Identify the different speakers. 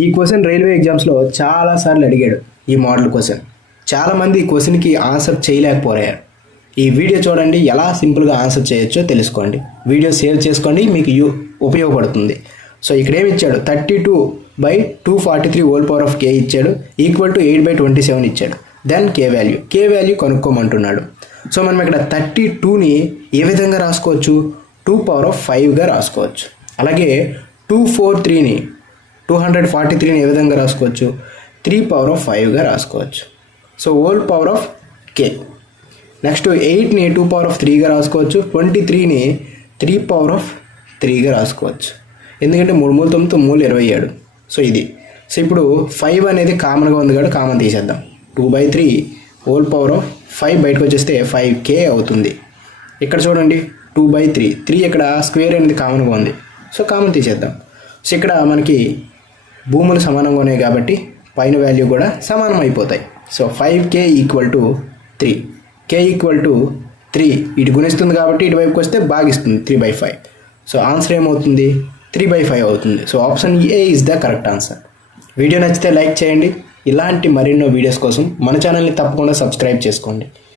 Speaker 1: ఈ question railway ఎగ్జామ్స్లో చాలాసార్లు అడిగాడు ఈ మోడల్ క్వశ్చన్ చాలామంది ఈ క్వశ్చన్కి ఆన్సర్ చేయలేకపోయారు. ఈ వీడియో చూడండి ఎలా సింపుల్గా ఆన్సర్ చేయొచ్చో తెలుసుకోండి. వీడియో షేర్ చేసుకోండి మీకు యూ ఉపయోగపడుతుంది. సో ఇక్కడ ఏమి ఇచ్చాడు? Thirty two by two forty three whole power of K ఇచ్చాడు. Equal to eight by twenty seven ఇచ్చాడు. Then K value K value కనుక్కోమంటున్నాడు. So మనం ఇక్కడ థర్టీ టూని ఏ విధంగా రాసుకోవచ్చు? టూ పవర్ ఆఫ్ ఫైవ్గా రాసుకోవచ్చు. అలాగే టూ ఫోర్ త్రీని టూ హండ్రెడ్ ఫార్టీ త్రీని ఏ విధంగా రాసుకోవచ్చు? త్రీ పవర్ ఆఫ్ ఫైవ్గా రాసుకోవచ్చు. So whole power of K next ఎయిట్ని two power of త్రీగా రాసుకోవచ్చు. ట్వంటీ త్రీని త్రీ పవర్ ఆఫ్ త్రీగా రాసుకోవచ్చు. ఎందుకంటే మూడు మూడు తొమ్మిది మూడు ఇరవై ఏడు. సో ఇది. సో ఇప్పుడు ఫైవ్ అనేది కామన్గా ఉంది కాబట్టి కామన్ తీసేద్దాం. Two by three whole power of five బయటకు వచ్చేస్తే ఫైవ్ కే అవుతుంది. ఇక్కడ చూడండి టూ బై త్రీ త్రీ ఇక్కడ స్క్వేర్ అనేది కామన్గా ఉంది. సో కామన్ తీసేద్దాం. సో ఇక్కడ మనకి భూములు సమానంగా ఉన్నాయి కాబట్టి పైన వాల్యూ కూడా సమానం అయిపోతాయి. So five K equal to three K equal to three ఇటు గుణిస్తుంది కాబట్టి ఇటువైపుకి వస్తే భాగిస్తుంది three by five so answer ఏమవుతుంది? త్రీ బై ఫైవ్ అవుతుంది. So option A is the correct answer video నచ్చితే లైక్ చేయండి. ఇలాంటి మరెన్నో వీడియోస్ కోసం మన ఛానల్ని తప్పకుండా సబ్స్క్రైబ్ చేసుకోండి.